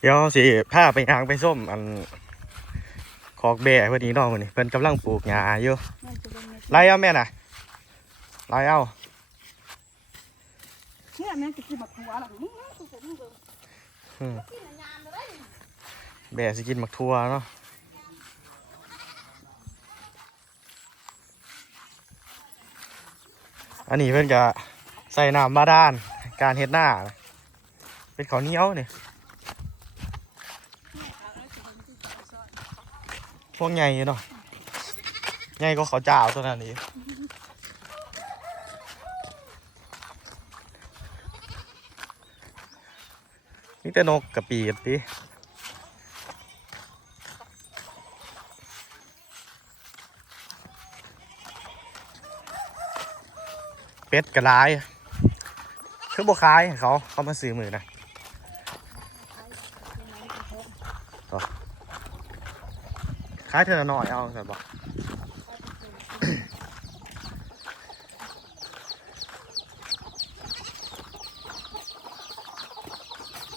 เดี๋ยวสิพาไปยางไปส้มอันคอกแบ่เพื่อนนี้น้องคนนี้เพิ่นกำลังปลูกหญ้าอยู่มันจะเป็นเม็ดไล่เอาแม่น่ะไล่เอาเนี่ยแม่จะกินแบบหัวหรอนี่นะกูจะมึงเบิ่งอืมกินยามเลยแบ่สิกินหมักทั่วเนาะอันนี้เพิ่นก็ใส่น้ำบาดาลการเฮ็ดหน้าเป็นข้าวเหนียวนี่ พวกใหญ่เนาะใหญ่ก็ข้าเจ้าตัวนั้นนี้นี่แต่นกกับปีกติเป็ดกระลายคือบ่ขายเขาเขามาซื้อมือนะ ขายเธอละหน่อยเอาแต่บอก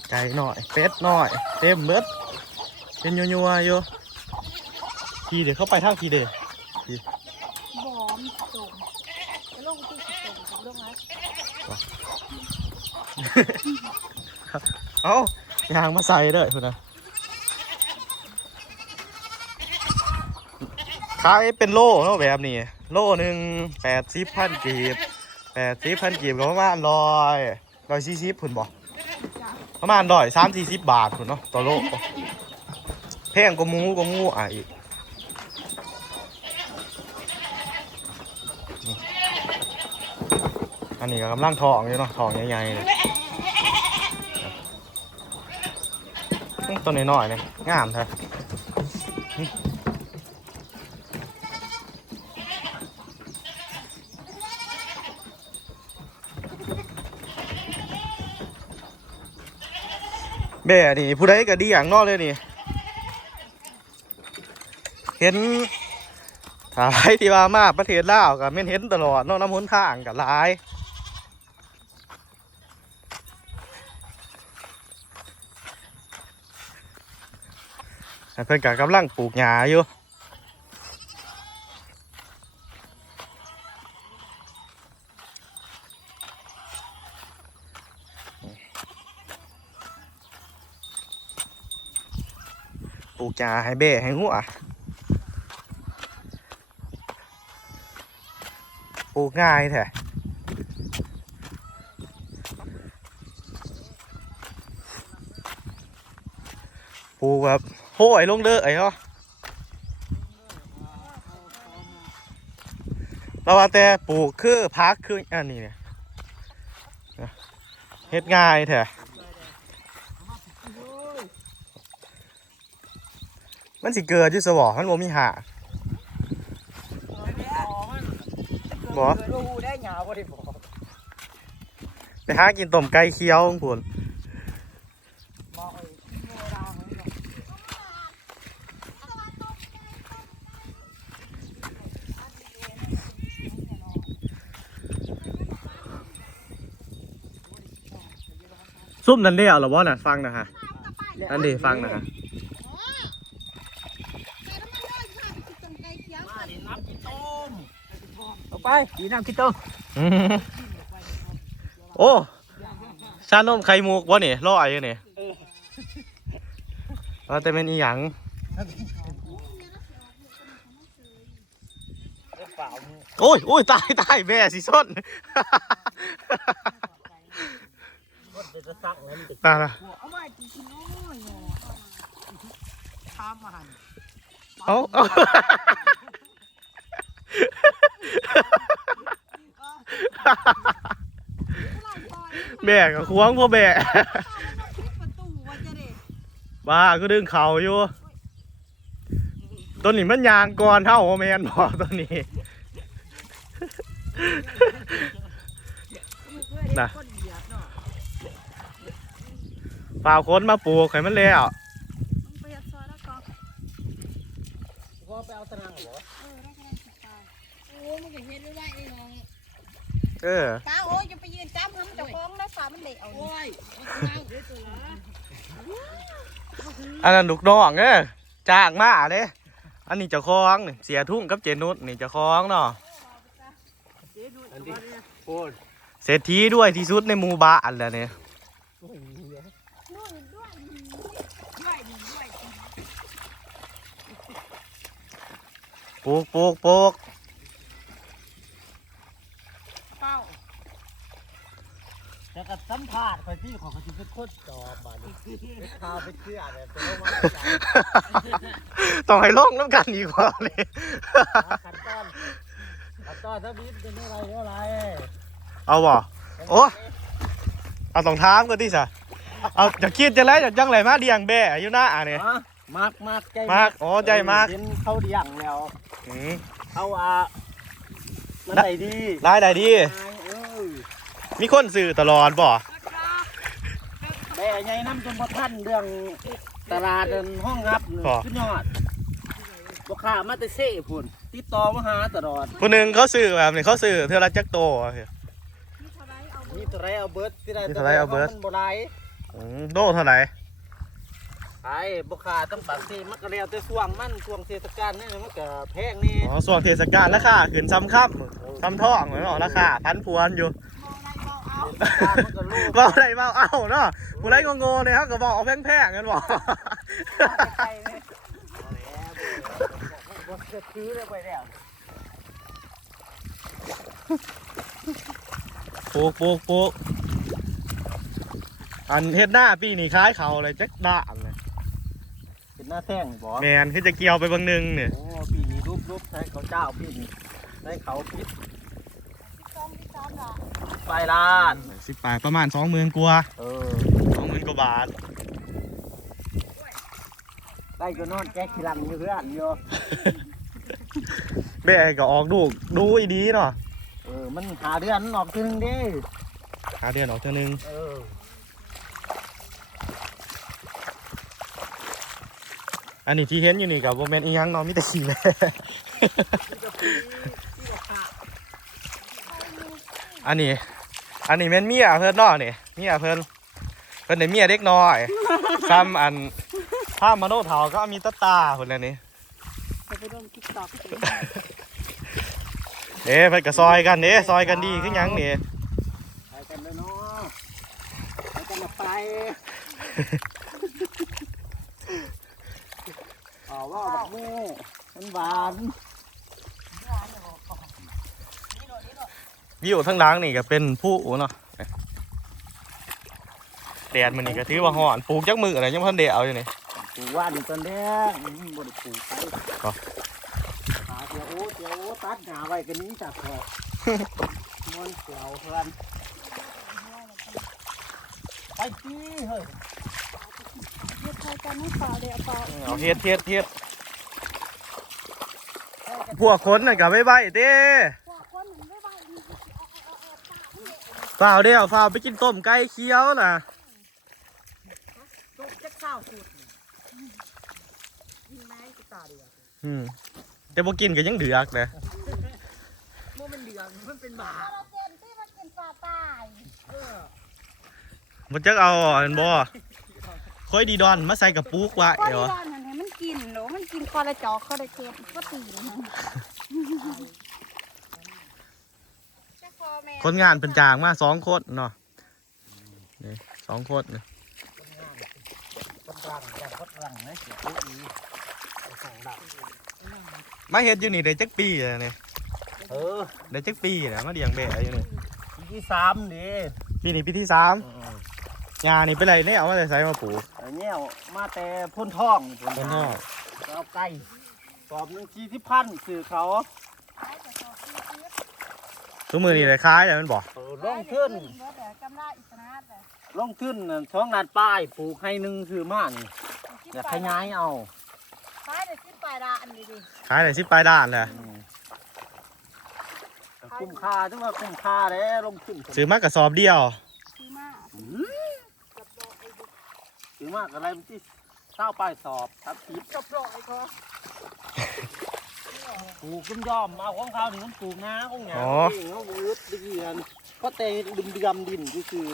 ไก่หน่อยเป็ดหน่อย เต็มเบิดเป็นยัวๆอยู่ทีเดี๋ยวเข้าไปทางทีเดียวบอมตรงจะลงที่สิตรงจะลงไหมเอ้ายางมาใส่เด้อคุณนะ ขายเป็นโล่เนาะแบบนี้ โล่หนึ่งแปดสิบพันกีบแปดสิบพันกีบก็ประมาณร้อยร้อยสี่สิบคุณบอกประมาณร้อยสามสี่สิบบาทคุณเนาะต่อโลแพงกว่ามูกว่าหมูอะอีกอันนี้ก็กำลังทองอยู่เนาะทองใหญ่ๆเลยตัวน้อยๆเนี่ยงามแท้ แบ่นี่ผู้ใดก็ดีอย่างนอกเลยนี่ เห็นถ่ายที่ว่ามาประเทศลาวกับเม่นเห็นตลอดนอกน้ำหนทางกับหลายเพิ่นก็กำลังปลูกหญ้าอยู่ ลูกหญ้าให้เบ้ให้หัวปลูกง่ายแท้ปลูกแบบโห้ยลงเด้อไอ้เนาะเราว่าแต่ปลูกคือพักคืออันนี้เนี่ยเฮ็ดง่ายแท้ มันสิเกิดอยู่สวอมันบ่มีหาบ่เกิดว่าหูได้หยาบ่ได้บอไปหากินต้มไก่เคี้ยวพุ่นส้มนี่นซุ่มนั่นได้เอาหรอบ่น่ะฟังนะฮะนั่นดิฟังนะฮะ มาดิน้ำกินต้ม เอาไปดีน้ำกินต้มอืมโอ้ชานมไข่มุกวะนี่รอไอ้นี่ว่าแต่เป็นอีหยังเปล่ามือโอ้ยโอ้ยตายตายแม่สิส้นรถเดี๋ยวจะสั่งแล้วมันจะตายละเอามากินกินน้อยเนาะข้ามมาหันเอาเอา แม่กับควงพวกแม่ประตูว่าจะได้บ้าก็ดึงเข่าอยู่ตัวนี้มันยางก่อนเท่าโอแมนบอกตัวนี้น่ะคนเหยียบเนาะเปล่าคนมาปลูกให้มันแล้ว มึงไปยัดซอยแล้วก็ พ่อไปเอาตะนังเหรอ เออได้คะแนนสิบตายโอ้มึงก็เห็นด้วยว่าไอ้น้อง เออตาโอ้ยจะไปยืนจ้ำทำเจ้าของได้ฝามันเด็กเอาโอ้ยเอาเดี๋ยวตัวละอันนั้นลูกน้องเด้อจ้างมาเด้อันนี้เจ้าของนี่เสียทุ่งกับเจนุสนี่เจ้าของเนาะอันนี้โคตรเศรษฐีด้วยที่สุดในหมู่บ้านแล้วเนี่ยนู่นด้วยด้วยด้วยด้วยปลูกปลูกปลูก เป้า แล้วก็สัม ภาษณ์ไปที่ของเขาจะเป็นโคตรจอบบ้านนี้ไปข่าวไปเชื่อเนี่ยไปลงมาจากต้องให้ลงน้ำกันอีกว่าเลยขั้นตอนขั้นตอนถ้าบิดเป็นอะไรเท่าไรเอาบ่โอ้เอาต้องถามกันดิสะเอาจะคิดจะไรจะจังไรมาเดียงแบ่อยู่หน้าเนี่ยฮะมากมากใจมากอ๋อใจมากเห็นเขาเลี้ยงแล้วอืมเขาอะมันไหนดีได้ได้ดีเออมีคนสื่อตลอดบ่ แม่ใหญ่น้ำจนพอท่านเรื่องตลาดเดินห้องรับนี่ขึ้นยอดลูกค้ามาแต่เซ่พุ่นติดต่อมาหาตลอดคนหนึ่งเขาสื่อแบบนี้เขาสื่อเทอละจักโตอะมีเท่าไรเอาเบอมีร์ตัวไรเอาเบิร์ดที่ได้มีตัวไรเอาเบิด มันบ่ไรอืมโดเท่าไหร่ไอ้บุคาต้องปากซีมันก็แล้วแต่ช่วงมันช่วงเทศกาลนี่มันก็แพงนี่อ๋อส่วนเทศกาลราคาขึ้นซ้ำค่ำซ้ำท่องเหมือนเนาะราคาพันพวนอยู่มองไร เบาเอาเทศกาลมันก็ลูกเบาไรเบาเอาเนาะผู้ไรโง่ๆเนี่ยเขาก็บอกเอาแพงๆกันบอกไปเลยบ่จะซื้อเลยไปแล้วปลูกปลูกปลูกอันเฮ็ดหน้าปีนี้คล้ายเขาเลยจักด่างเลยเป็นหน้าแท่งบ่แมนคือจะเกี่ยวไปบางหนึงเนี่ยโอ้ปีนี้รูปรูปใช้เขาเจ้าปีนี้ได้เขาพิษ ไปล้านสิบแปดประมาณสองหมื่นกว่าเออสองหมื่นกว่าบาทได้ก็นอนแก้ขี้ลังอยู่เพื่อนอยู่แม่ก็ออกดูกดูอีดีเนาะเออมันหาเดือนมันออกทีนึงดิหาเดือนออกเท่านึงเอออันนี้ที่เห็นอยู่นี่กับโมเมนต์อีหยังเนาะมีแต่ขี้แม่ ที่กะปีที่กะขะ อันนี้ อันนี้แม่นเมียเพิ่นเนาะนี่เมียเพิ่นเพิ่นได้เมียเด็กน้อยซ้ำอันภาพมโนเถาก็มีตาตาเพิ่นแล้วนี่ไปไปร่วมติ๊กต็อกเด้เพิ่นก็ซอยกันเด้ซอยกันดีคือหยังนี่ไปกันเลยเนาะไปกันมาไปอ๋อว่าบักแม่มันหวาน วิวทั้งหลังนี่ก็เป็นผู้เนาะแดดมันนี่ก็ถือว่าฮ้อนปลูกจักมืออะไรยังบ่ทันได้เอาอยู่นี่ปลูกว่านตอนแรกอืมบ่ได้ปลูกไปอ๋อหาเดี๋ยวโอ้เดี๋ยวโอ้ตัดหญ้าไว้กันนี้จากพอมันเสียวเพื่อนไปจี้เฮ้ยเรียกใครกันไม่เปล่าเดี๋ยวเปล่าเอาเฮ็ดเฮ็ดเฮ็ดพวกคนน่ะก็ไว้ไว้เด้ ฝ้าวเด้อฝ้าวไปกินต้มไก่เคี้ยวน่ะลูกจะข้าวสุดกินไหมกีตาเดียวอืมแต่บ่กินก็ยังเดือกเลยมันเป็นเดือนมันเป็นบาเอาเราเกินที่มันกินปลาตายเออบ่จักเอาอันบ่ค่อยดีดอนมาใส่กับปุกไว้ก็เหรดีอดอนมันให้มันกินหรือมันกินคอละจอกคอละเจ็บก็ตีมันจะพอแม่ คนงานเป็นจางมาสองคนเนาะนี่สองคนนี่คนรังแต่คนรังนะเสียปุ๊อีสองดับมาเฮ็ดอยู่นี่ได้จักปีแล้วนี่เออได้จักปีแล้วมาเลี้ยงแบะอยู่นี่ปีที่สามดิปีนี้ปีที่สามยานี่เป็นไรเนี่ยเอามาแต่ใส่มาปลูกอันเนี้ยมาแต่พ่นท่องเป็นนอกเอาไก่ตอบหนึ่งทีที่พันสื่อเขา ทุกมือนี่ได้คล้ายแล้วมันบอกเออลงขึ้นแต่กำไรอิสระแต่ลงขึ้นน่ะช่องนาดป้ายปลูกให้หนึ่งคือมานี่อยากขยายเอาซ้ายแต่ขึ้นไปละอันนี้ดิคล้ายแต่สิบปลายด้านแหละอืมคุ้มค่าจังว่าคุ้มค่าแล้วลงขึ้นซื้อมากระสอบเดียวคือมากอืมถือมากอะไรมันที่เศร้าป้ายสอบครับทิพย์กับร้อยก็ ปลูกขึ้นยอมเอาของเขาถึงมันปลูกนาของเหงาอ๋อ เองเขาบืดดีกันเพราะแต่ดึมเดือมดินก็คือ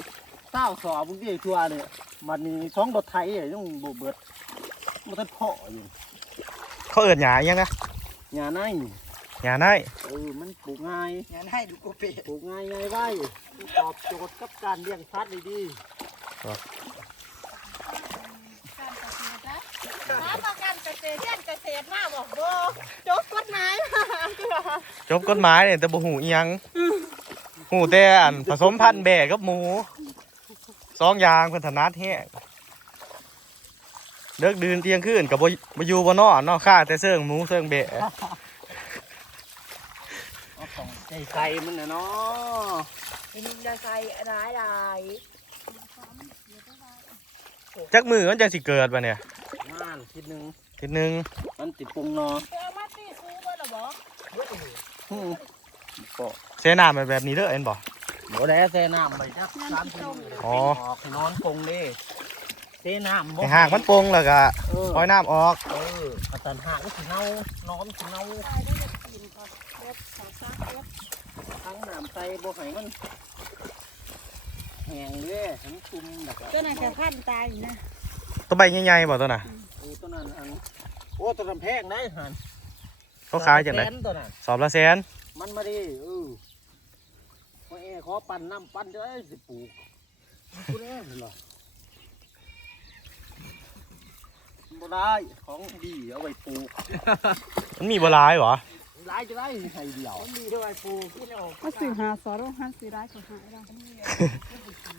สศร้าสอบมึงที่ทัวเลยมันนี่ท้องรถไทยยังบ่เบิดมันทันเพาะอยู่เขาเอิ้นหยาอิหยังนะหญ้าในหยาในเออมันปลูกง่ายงานให้ดูโกเปะปลูกง่ายง่ายไว้ตอบโจทย์กับการเลี้ยงสัตว์ดีการเกษตรนะถ้าประกันเกษตร เรียนเกษตรมาบอกโบจบกฎหมายมาคือว่าจบกฎหมายเนี่ยแต่บ่หูอิหยังหูแต่อันผสมพันธุ์แบะกับหมูสองอย่างเพิ่นถนัดแฮงเลิกดื่นเที่ยงคืนกับบ่บ่อยู่บ่นอนเนาะค่าแต่เซิงหมูเซิงแบะๆเอาของใจใส่มันน่ะเนาะอินดาไซร้ายรายจักมือมันจังสิเกิดบ่เนี่ยงานคิดหนึง ทีนึงมันติดปรุงเนาะเจอมาตีคูบ่ล่ะบ่อืมก็เสน้ำแบบนี้เด้อเห็นบ่บ่ได้แซ่น้ำไปจักสามสี่มื้ออ๋อออกให้นอนปรุงเด้เซ่น้ำบ่ให้หากมันปงแล้วก็เออปล่อยน้ำออก เออกระตันหากก็สิเน่านอนสิเน่าตายได้จะกินก่อนเด็ดเขาซักเด็ดทั้งน้ำใส่บ่ให้มันแห้งเด้ให้มันชุ่มแบบตัวนั้นจะพันตายอยู่นะตัวใบใหญ่ๆบ่ตัวน่ะ โอ้ตัวนั้นอันโอ้ตัวนั้นแพงได้หันเขาขายจังได๋แสนตัวนั้นสอบละแสนมันมาดิเออพ่อเอขอปั่นน้ำปั่นจะได้สิปลูกคุณเอ๋เหรอบ่ได้ของดีเอาไว้ปลูกมันมีบ่หลายบ่หลายจะได้ให้เดียวมีด้วยปูพี่น้องก็สื่อหาสอรู้หันสื่อร้ายเขาหาได้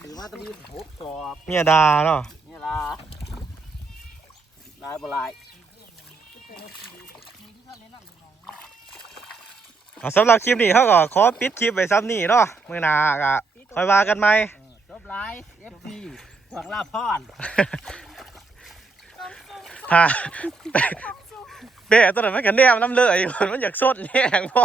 ถือว่าต้องมีหกสอบเมียดาเนาะนี่ล่ะห ลายบ่หลายเอาสำหรับคลิปนี้เขาก็ขอปิดคลิปไว้ซ้ำนี้เนาะมื้อหน้าก็ค่อยว่ากันใหม่เออจบหลาย FC หวังลาพรถ้าเบะตัวนั้นมันก็แนมน้ำเลยมันอยากสดแห้งพ่อ